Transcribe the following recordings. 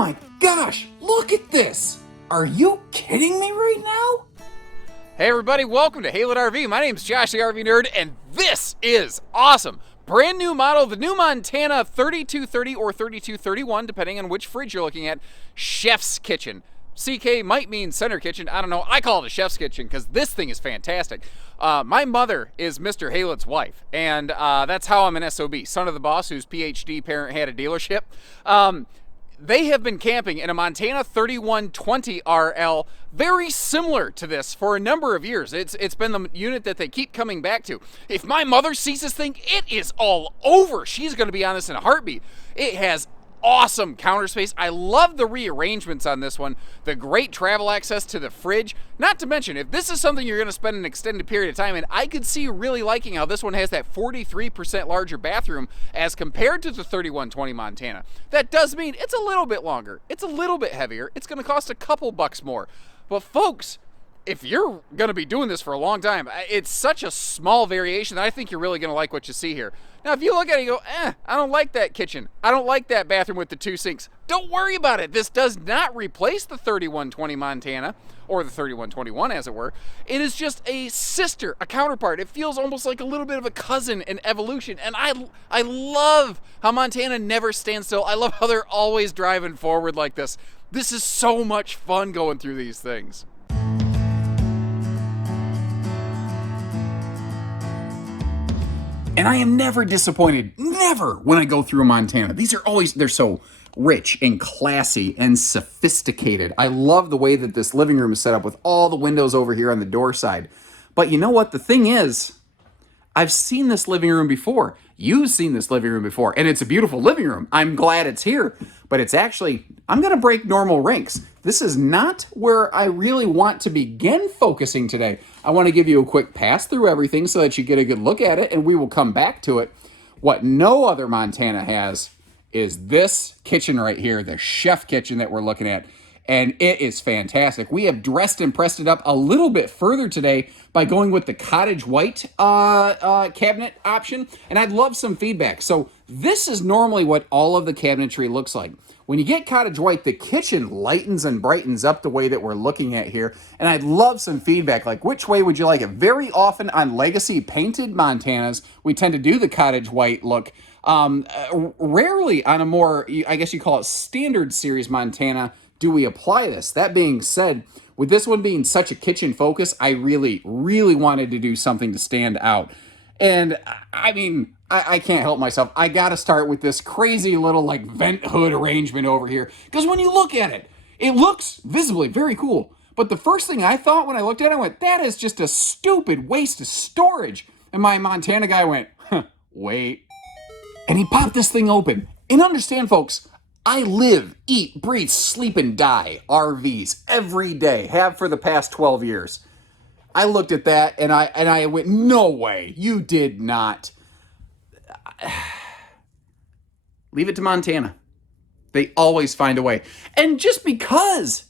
my gosh, look at this! Are you kidding me right now? Hey everybody, welcome to Hail It RV. My name's Josh the RV Nerd, and this is awesome! Brand new model, the new Montana 3230 or 3231, depending on which fridge you're looking at, Chef's Kitchen. CK might mean center kitchen, I don't know. I call it a chef's kitchen because this thing is fantastic. My mother is Mr. Haylit's wife, and that's how I'm an SOB, son of the boss whose PhD parent had a dealership. They have been camping in a Montana 3120 RL, very similar to this for a number of years. It's been the unit that they keep coming back to. If my mother sees this thing, it is all over. She's going to be on this in a heartbeat. It has awesome counter space. I love the rearrangements on this one, the great travel access to the fridge. Not to mention, if this is something you're going to spend an extended period of time in, I could see you really liking how this one has that 43% larger bathroom as compared to the 3120 Montana. That does mean it's a little bit longer, it's a little bit heavier, it's going to cost a couple bucks more. But folks, if you're going to be doing this for a long time, it's such a small variation that I think you're really going to like what you see here. Now, if you look at it and go, I don't like that kitchen. I don't like that bathroom with the two sinks. Don't worry about it. This does not replace the 3120 Montana, or the 3121 as it were. It is just a sister, a counterpart. It feels almost like a little bit of a cousin in evolution. And I love how Montana never stands still. I love how they're always driving forward like this. This is so much fun going through these things. And I am never disappointed, never, when I go through a Montana. These are always, they're so rich and classy and sophisticated. I love the way that this living room is set up with all the windows over here on the door side. But you know what? The thing is, I've seen this living room before. You've seen this living room before, and it's a beautiful living room. I'm glad it's here, but it's actually, I'm going to break normal ranks. This is not where I really want to begin focusing today. I want to give you a quick pass through everything so that you get a good look at it, and we will come back to it. What no other Montana has is this kitchen right here, the chef kitchen that we're looking at. And it is fantastic. We have dressed and pressed it up a little bit further today by going with the cottage white cabinet option. And I'd love some feedback. So this is normally what all of the cabinetry looks like. When you get cottage white, the kitchen lightens and brightens up the way that we're looking at here. And I'd love some feedback, like which way would you like it? Very often on legacy painted Montanas, we tend to do the cottage white look. Rarely on a more, I guess you call it standard series Montana, do we apply this. That being said, with this one being such a kitchen focus, I really, really wanted to do something to stand out. And I mean, I can't help myself. I got to start with this crazy little like vent hood arrangement over here. Because when you look at it, it looks visibly very cool. But the first thing I thought when I looked at it, I went, that is just a stupid waste of storage. And my Montana guy went, wait. And he popped this thing open. And understand, folks, I live, eat, breathe, sleep, and die RVs every day. Have for the past 12 years. I looked at that and I went, no way, you did not. Leave it to Montana. They always find a way. And just because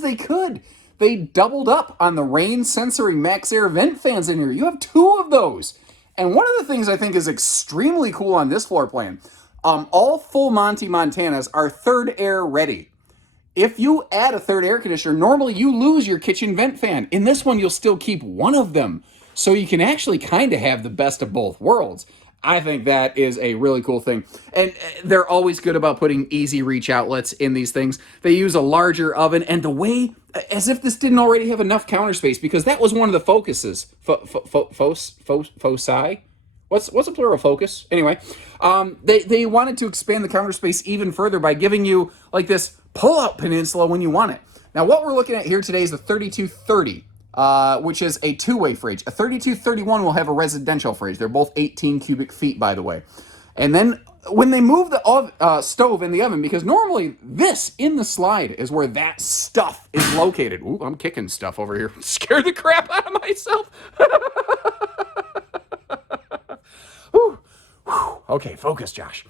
they could, they doubled up on the rain sensory max air vent fans in here. You have two of those. And one of the things I think is extremely cool on this floor plan, all full Monty Montanas are third air ready. If you add a third air conditioner, normally you lose your kitchen vent fan. In this one, you'll still keep one of them. So you can actually kind of have the best of both worlds. I think that is a really cool thing. And they're always good about putting easy reach outlets in these things. They use a larger oven, and the way, as if this didn't already have enough counter space, because that was one of the focuses. Foci? What's a plural focus? Anyway, they wanted to expand the counter space even further by giving you like this pull-out peninsula when you want it. Now, what we're looking at here today is the 3230, which is a two-way fridge. A 3231 will have a residential fridge. They're both 18 cubic feet, by the way. And then when they move the stove in the oven, because normally this in the slide is where that stuff is located. Ooh, I'm kicking stuff over here. Scared the crap out of myself. Okay, focus, Josh.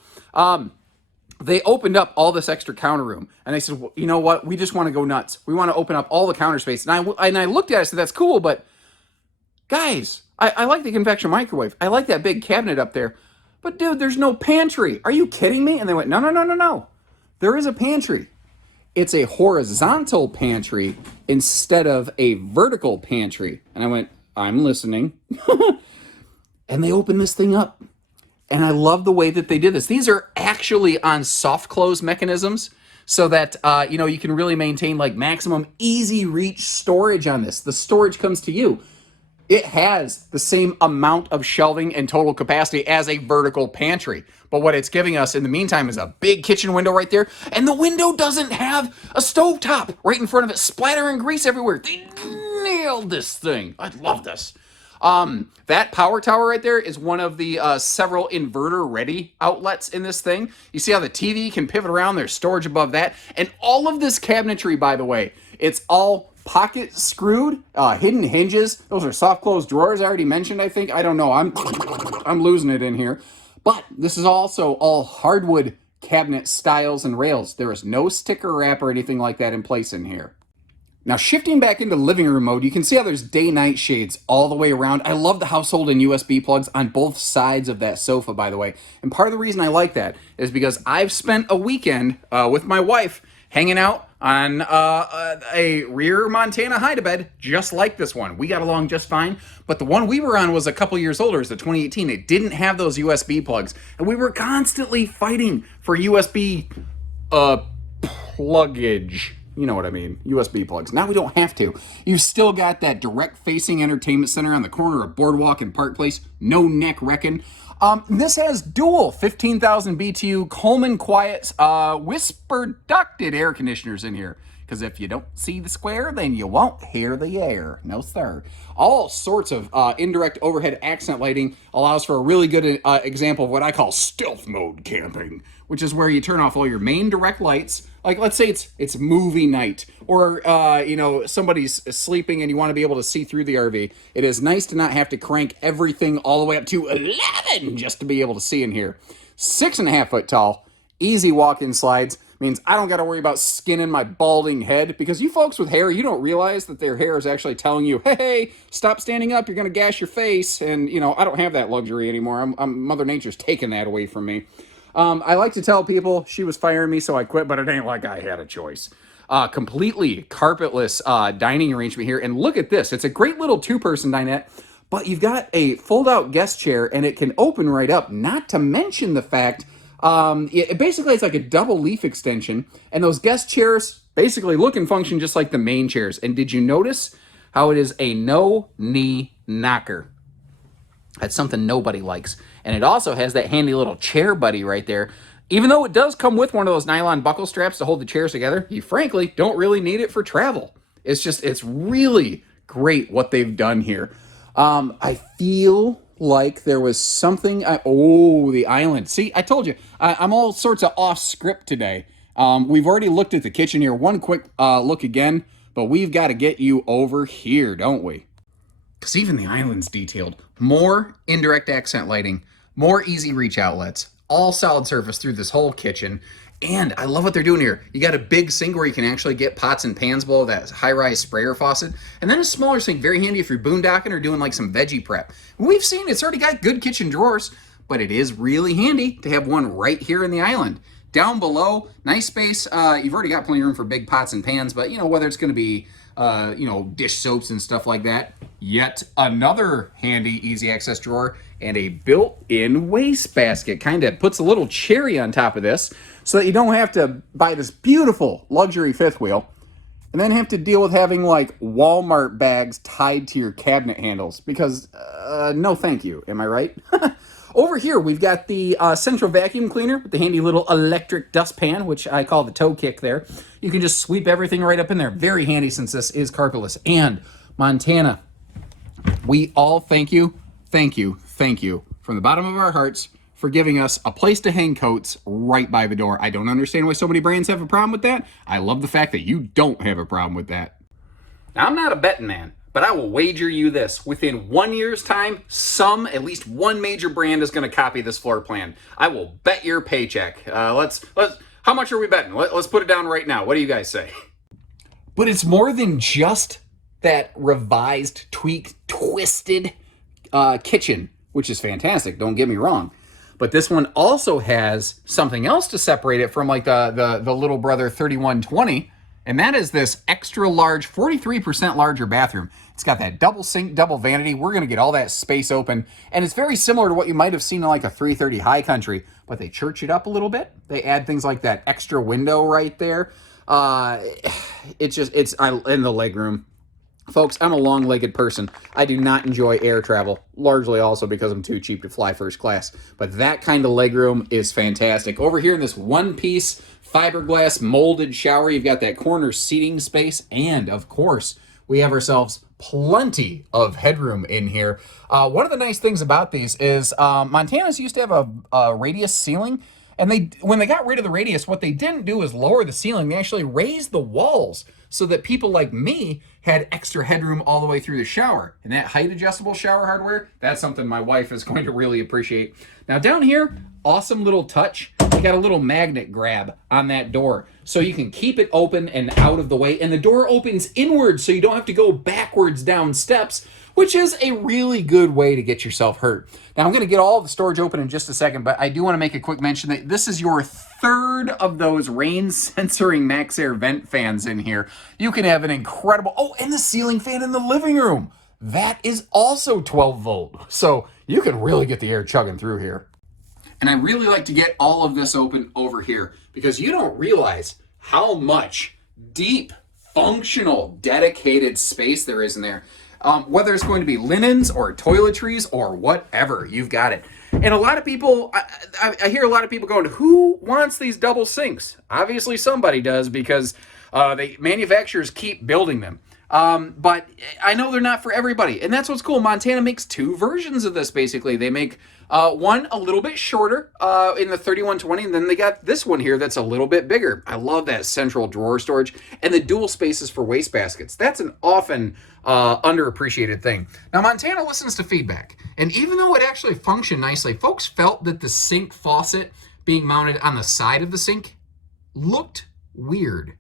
They opened up all this extra counter room, and I said, well, you know what? We just want to go nuts. We want to open up all the counter space. And I looked at it and said, that's cool, but guys, I like the convection microwave. I like that big cabinet up there. But dude, there's no pantry. Are you kidding me? And they went, no. There is a pantry. it's a horizontal pantry instead of a vertical pantry. And I went, I'm listening. And they opened this thing up. And I love the way that they did this. These are actually on soft close mechanisms so that, you can really maintain like maximum easy reach storage on this. The storage comes to you. It has the same amount of shelving and total capacity as a vertical pantry. But what it's giving us in the meantime is a big kitchen window right there. And the window doesn't have a stovetop right in front of it, splattering grease everywhere. They nailed this thing. I love this. That power tower right there is one of the several inverter-ready outlets in this thing. You see how the TV can pivot around? There's storage above that. And all of this cabinetry, by the way, it's all pocket screwed, hidden hinges. Those are soft closed drawers I already mentioned, I think. I don't know. I'm losing it in here. But this is also all hardwood cabinet styles and rails. There is no sticker wrap or anything like that in place in here. Now, shifting back into living room mode, you can see how there's day-night shades all the way around. I love the household and USB plugs on both sides of that sofa, by the way. And part of the reason I like that is because I've spent a weekend with my wife hanging out on a rear Montana hide-a-bed just like this one. We got along just fine, but the one we were on was a couple years older. It's the 2018. It didn't have those USB plugs, and we were constantly fighting for USB pluggage. You know what I mean, USB plugs. Now we don't have to. You've still got that direct-facing entertainment center on the corner of Boardwalk and Park Place. No neck wrecking. This has dual 15,000 BTU Coleman Quiet whisper ducted air conditioners in here. Because if you don't see the square, then you won't hear the air. No, sir. All sorts of indirect overhead accent lighting allows for a really good example of what I call stealth mode camping, which is where you turn off all your main direct lights. Like, let's say it's movie night, or somebody's sleeping and you want to be able to see through the RV. It is nice to not have to crank everything all the way up to 11 just to be able to see in here. 6.5 foot tall, easy walk-in slides. Means I don't got to worry about skinning my balding head, because you folks with hair, you don't realize that their hair is actually telling you, hey, stop standing up, you're going to gash your face. And, I don't have that luxury anymore. Mother Nature's taken that away from me. I like to tell people she was firing me, so I quit, but it ain't like I had a choice. Completely carpetless dining arrangement here. And look at this. It's a great little two-person dinette, but you've got a fold-out guest chair, and it can open right up, not to mention the fact basically it's like a double leaf extension, and those guest chairs basically look and function just like the main chairs. And did you notice how it is a no knee knocker? That's something nobody likes. And it also has that handy little chair buddy right there. Even though it does come with one of those nylon buckle straps to hold the chairs together, you frankly don't really need it for travel. It's really great what they've done here. I feel like there was something. The island. See, I told you, I'm all sorts of off script today. We've already looked at the kitchen here. One quick look again, but we've got to get you over here, don't we? Because even the island's detailed. More indirect accent lighting, more easy reach outlets, all solid surface through this whole kitchen. And I love what they're doing here. You got a big sink where you can actually get pots and pans below that high-rise sprayer faucet. And then a smaller sink, very handy if you're boondocking or doing like some veggie prep. We've seen it's already got good kitchen drawers, but it is really handy to have one right here in the island. Down below, nice space. You've already got plenty of room for big pots and pans, but whether it's going to be dish soaps and stuff like that. Yet another handy easy access drawer and a built-in wastebasket. Kind of puts a little cherry on top of this so that you don't have to buy this beautiful luxury fifth wheel and then have to deal with having like Walmart bags tied to your cabinet handles, because no thank you. Am I right? Over here, we've got the central vacuum cleaner with the handy little electric dustpan, which I call the toe kick there. You can just sweep everything right up in there. Very handy since this is carpetless. And Montana, we all thank you from the bottom of our hearts for giving us a place to hang coats right by the door. I don't understand why so many brands have a problem with that. I love the fact that you don't have a problem with that. Now, I'm not a betting man, but I will wager you this. Within 1 year's time, at least one major brand is going to copy this floor plan. I will bet your paycheck. How much are we betting? Let's put it down right now. What do you guys say? But it's more than just that revised, tweaked, twisted kitchen, which is fantastic. Don't get me wrong. But this one also has something else to separate it from like the little brother 3120. And that is this extra large, 43% larger bathroom. It's got that double sink, double vanity. We're going to get all that space open. And it's very similar to what you might have seen in like a 330 High Country, but they church it up a little bit. They add things like that extra window right there. It's in the legroom. Folks, I'm a long-legged person. I do not enjoy air travel, largely also because I'm too cheap to fly first class. But that kind of legroom is fantastic. Over here in this one-piece fiberglass molded shower, you've got that corner seating space, and of course, we have ourselves plenty of headroom in here. One of the nice things about these is Montana's used to have a radius ceiling, and when they got rid of the radius, what they didn't do is lower the ceiling. They actually raised the walls so that people like me had extra headroom all the way through the shower. And that height adjustable shower hardware, that's something my wife is going to really appreciate. Now down here, awesome little touch. You got a little magnet grab on that door so you can keep it open and out of the way. And the door opens inwards so you don't have to go backwards down steps, which is a really good way to get yourself hurt. Now I'm going to get all the storage open in just a second, but I do want to make a quick mention that this is your third of those rain censoring Max Air vent fans in here. You can have an incredible, and the ceiling fan in the living room. That is also 12 volt. So you can really get the air chugging through here. And I really like to get all of this open over here because you don't realize how much deep, functional, dedicated space there is in there. Whether it's going to be linens or toiletries or whatever, you've got it. And a lot of people, I hear a lot of people going, who wants these double sinks? Obviously somebody does because the manufacturers keep building them. But I know they're not for everybody. And that's what's cool. Montana makes two versions of this, basically. They make one a little bit shorter in the 3120, and then they got this one here that's a little bit bigger. I love that central drawer storage and the dual spaces for wastebaskets. That's an often underappreciated thing. Now, Montana listens to feedback, and even though it actually functioned nicely, folks felt that the sink faucet being mounted on the side of the sink looked weird.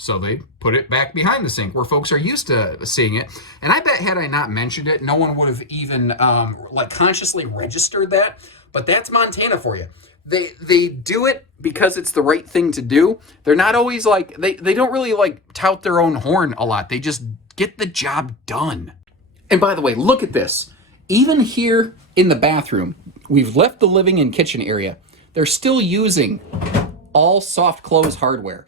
So they put it back behind the sink where folks are used to seeing it. And I bet had I not mentioned it, no one would have even consciously registered that. But that's Montana for you. They do it because it's the right thing to do. They're not always they don't really tout their own horn a lot. They just get the job done. And by the way, look at this. Even here in the bathroom, we've left the living and kitchen area. They're still using all soft close hardware.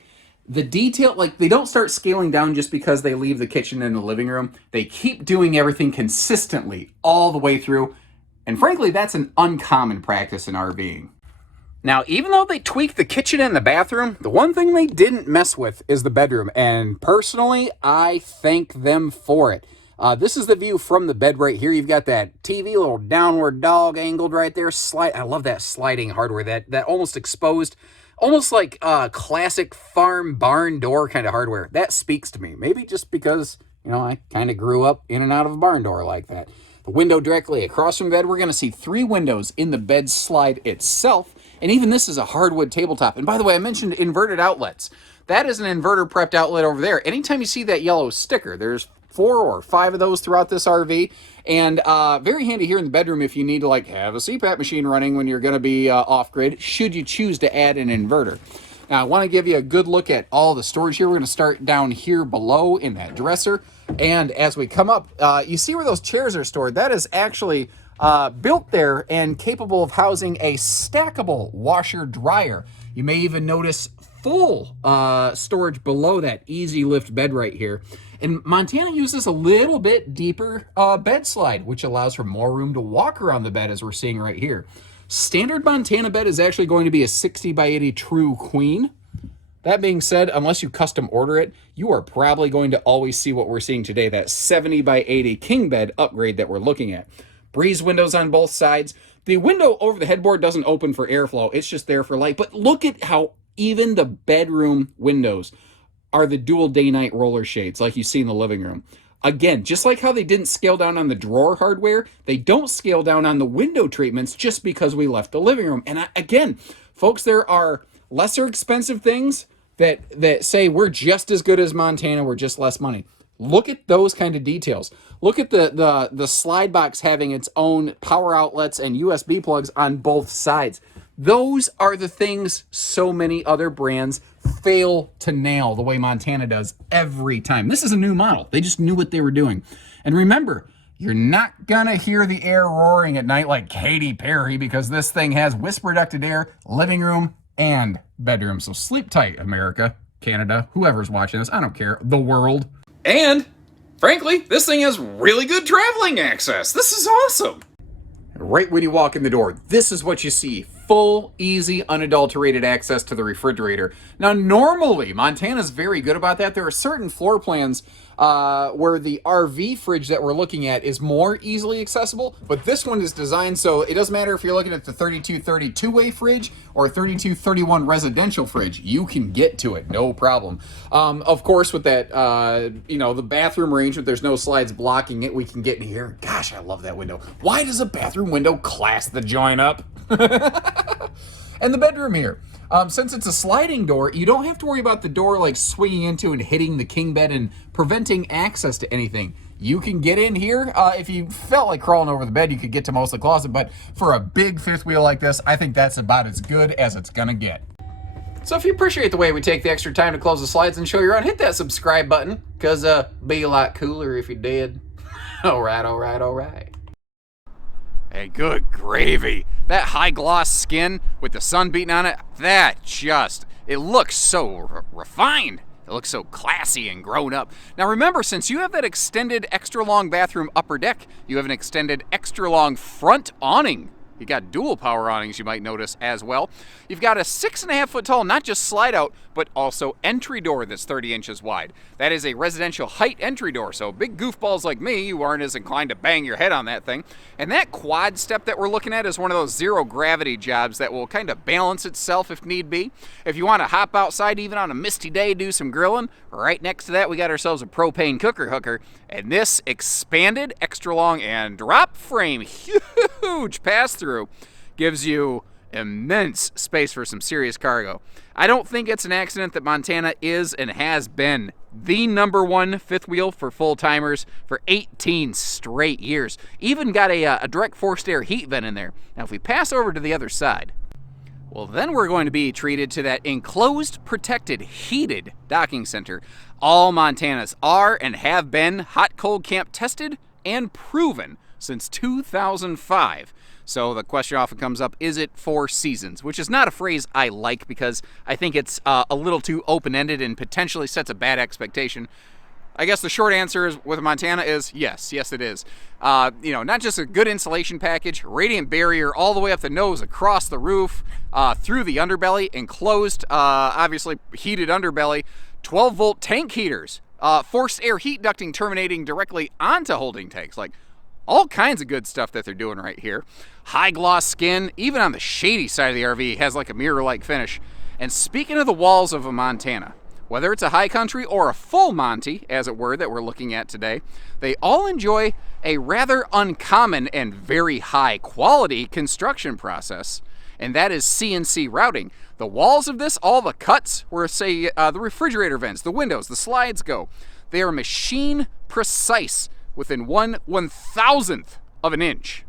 The detail, they don't start scaling down just because they leave the kitchen and the living room. They keep doing everything consistently all the way through. And frankly, that's an uncommon practice in RVing. Now, even though they tweaked the kitchen and the bathroom, the one thing they didn't mess with is the bedroom. And personally, I thank them for it. This is the view from the bed right here. You've got that TV, little downward dog angled right there. I love that sliding hardware, that almost exposed, almost like classic farm barn door kind of hardware. That speaks to me. Maybe just because, I kind of grew up in and out of a barn door like that. The window directly across from the bed, we're going to see 3 windows in the bed slide itself. And even this is a hardwood tabletop. And by the way, I mentioned inverted outlets. That is an inverter prepped outlet over there. Anytime you see that yellow sticker, there's 4 or 5 of those throughout this RV. And very handy here in the bedroom if you need to have a CPAP machine running when you're going to be off-grid, should you choose to add an inverter. Now, I want to give you a good look at all the storage here. We're going to start down here below in that dresser. And as we come up, you see where those chairs are stored. That is actually built there and capable of housing a stackable washer-dryer. You may even notice full storage below that easy lift bed right here. And Montana uses a little bit deeper bed slide, which allows for more room to walk around the bed, as we're seeing right here. Standard Montana bed is actually going to be a 60 by 80 true queen. That being said, unless you custom order it, you are probably going to always see what we're seeing today, that 70 by 80 king bed upgrade that we're looking at. Breeze windows on both sides. The window over the headboard doesn't open for airflow. It's just there for light. But look at how even the bedroom windows are the dual day-night roller shades like you see in the living room. Again, just like how they didn't scale down on the drawer hardware, they don't scale down on the window treatments just because we left the living room. And again, folks, there are lesser expensive things that say we're just as good as Montana, we're just less money. Look at those kind of details. Look at the slide box having its own power outlets and USB plugs on both sides. Those are the things so many other brands fail to nail the way Montana does every time. This is a new model. They just knew what they were doing. And remember, you're not gonna hear the air roaring at night like Katy Perry, because this thing has whisper ducted air, living room, and bedroom. So sleep tight, America, Canada, whoever's watching this, I don't care, the world. And, frankly, this thing has really good traveling access. This is awesome. Right when you walk in the door, this is what you see. Full, easy, unadulterated access to the refrigerator. Now, normally, Montana's very good about that. There are certain floor plans where the RV fridge that we're looking at is more easily accessible, but this one is designed so it doesn't matter if you're looking at the 3230 two-way fridge or 3231 residential fridge, you can get to it, no problem. Of course, with that, the bathroom arrangement, there's no slides blocking it. We can get in here. Gosh, I love that window. Why does a bathroom window clasp the joint up? And the bedroom here. Since it's a sliding door, you don't have to worry about the door like swinging into and hitting the king bed and preventing access to anything. You can get in here. If you felt like crawling over the bed, you could get to most of the closet, but for a big fifth wheel like this, I think that's about as good as it's gonna get. So if you appreciate the way we take the extra time to close the slides and show you around, hit that subscribe button, because be a lot cooler if you did. All right. Hey, good gravy. That high gloss skin with the sun beating on it, it looks so refined. It looks so classy and grown up. Now remember, since you have that extended extra long bathroom upper deck, you have an extended extra long front awning. You got dual power awnings, you might notice, as well. You've got a 6.5 foot tall, not just slide out, but also entry door that's 30 inches wide. That is a residential height entry door, so big goofballs like me, you aren't as inclined to bang your head on that thing. And that quad step that we're looking at is one of those zero gravity jobs that will kind of balance itself if need be. If you want to hop outside even on a misty day, do some grilling, right next to that we got ourselves a propane cooker hooker. And this expanded, extra long, and drop frame, huge pass-through, gives you immense space for some serious cargo. I don't think it's an accident that Montana is and has been the #1 fifth wheel for full-timers for 18 straight years. Even got a direct forced air heat vent in there. Now if we pass over to the other side, well, then we're going to be treated to that enclosed, protected, heated docking center. All Montanas are and have been hot cold camp tested and proven since 2005. So the question often comes up, is it 4 seasons? Which is not a phrase I like because I think it's a little too open-ended and potentially sets a bad expectation. I guess the short answer is with Montana is yes it is. Not just a good insulation package, radiant barrier all the way up the nose, across the roof, through the underbelly, enclosed, obviously heated underbelly, 12-volt tank heaters, forced air heat ducting terminating directly onto holding tanks, like all kinds of good stuff that they're doing right here. High gloss skin, even on the shady side of the RV, has like a mirror-like finish. And speaking of the walls of a Montana, whether it's a high country or a full Monty, as it were, that we're looking at today, they all enjoy a rather uncommon and very high quality construction process, and that is CNC routing. The walls of this, all the cuts where, say, the refrigerator vents, the windows, the slides go, they are machine precise within 1/1000th of an inch.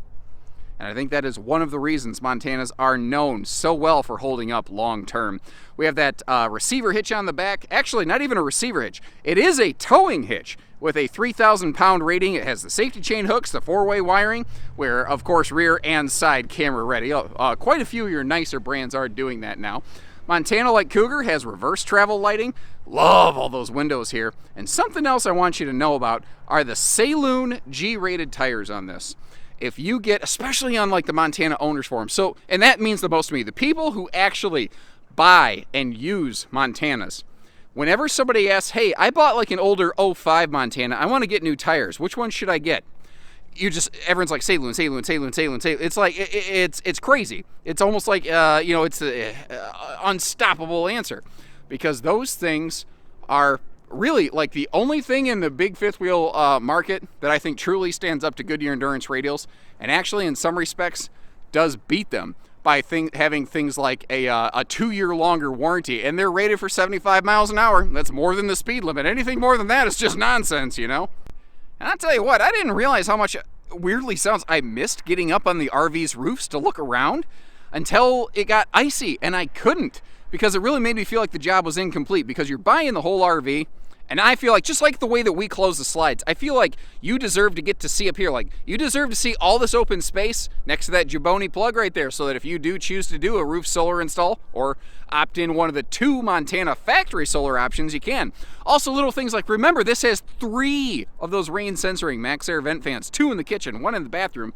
And I think that is one of the reasons Montanas are known so well for holding up long term. We have that receiver hitch on the back. Actually, not even a receiver hitch. It is a towing hitch with a 3,000 pound rating. It has the safety chain hooks, the 4-way wiring, where of course rear and side camera ready. Quite a few of your nicer brands are doing that now. Montana, like Cougar, has reverse travel lighting. Love all those windows here. And something else I want you to know about are the Saloon G-rated tires on this. If you get, especially on like the Montana Owners Forum, so, and that means the most to me, the people who actually buy and use Montanas, whenever somebody asks, hey, I bought like an older '05 Montana, I want to get new tires, which one should I get? Everyone's like, Saloon. It's like, it's crazy. It's almost like, it's an unstoppable answer, because those things are really like the only thing in the big fifth wheel market that I think truly stands up to Goodyear Endurance radials, and actually in some respects does beat them. by having things like a 2-year longer warranty, and they're rated for 75 miles an hour. That's more than the speed limit. Anything more than that is just nonsense, you know? And I'll tell you what, I didn't realize how much, weirdly sounds, I missed getting up on the RV's roofs to look around until it got icy, and I couldn't, because it really made me feel like the job was incomplete, because you're buying the whole RV. And I feel like, just like the way that we close the slides, I feel like you deserve to get to see up here. Like, you deserve to see all this open space next to that Jaboni plug right there, so that if you do choose to do a roof solar install or opt in one of the 2 Montana factory solar options, you can. Also, little things like, remember, this has 3 of those rain sensoring max air vent fans, 2 in the kitchen, 1 in the bathroom,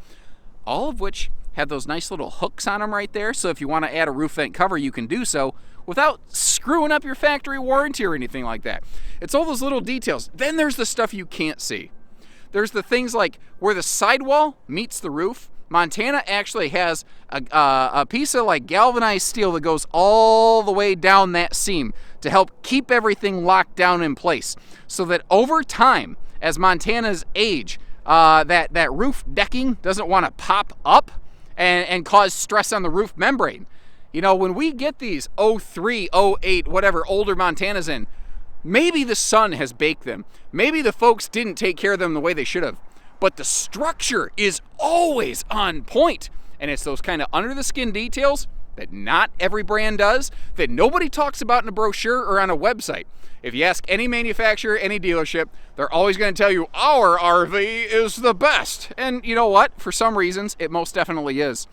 all of which have those nice little hooks on them right there. So if you want to add a roof vent cover, you can do so without screwing up your factory warranty or anything like that. It's all those little details. Then there's the stuff you can't see. There's the things like where the sidewall meets the roof. Montana actually has a piece of like galvanized steel that goes all the way down that seam to help keep everything locked down in place, so that over time, as Montana's age, that roof decking doesn't want to pop up and cause stress on the roof membrane. You know, when we get these 03, 08, whatever, older Montanas in, maybe the sun has baked them. Maybe the folks didn't take care of them the way they should have. But the structure is always on point. And it's those kind of under-the-skin details that not every brand does, that nobody talks about in a brochure or on a website. If you ask any manufacturer, any dealership, they're always going to tell you, our RV is the best. And you know what? For some reasons, it most definitely is.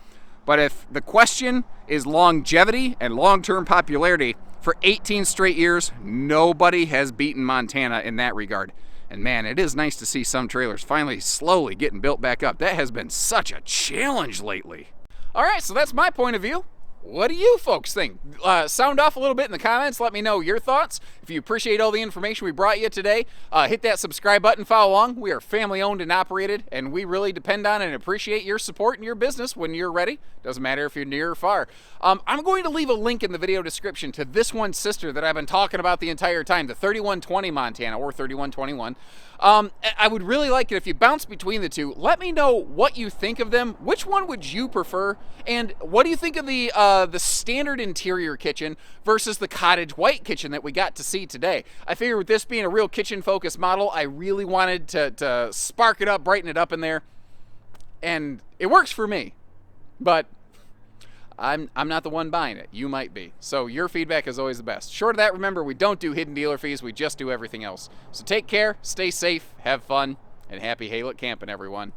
But if the question is longevity and long-term popularity, for 18 straight years, nobody has beaten Montana in that regard. And man, it is nice to see some trailers finally slowly getting built back up. That has been such a challenge lately. All right, so that's my point of view. What do you folks think? Sound off a little bit in the comments. Let me know your thoughts. If you appreciate all the information we brought you today, hit that subscribe button, follow along. We are family owned and operated, and we really depend on and appreciate your support in your business when you're ready. Doesn't matter if you're near or far. I'm going to leave a link in the video description to this one sister that I've been talking about the entire time, the 3120 Montana or 3121. I would really like it if you bounce between the two. Let me know what you think of them. Which one would you prefer? And what do you think of the standard interior kitchen versus the cottage white kitchen that we got to see today? I figured with this being a real kitchen focused model, I really wanted to spark it up, brighten it up in there. And it works for me. But I'm not the one buying it. You might be. So your feedback is always the best. Short of that, remember, we don't do hidden dealer fees. We just do everything else. So take care, stay safe, have fun, and happy Haylet camping, everyone.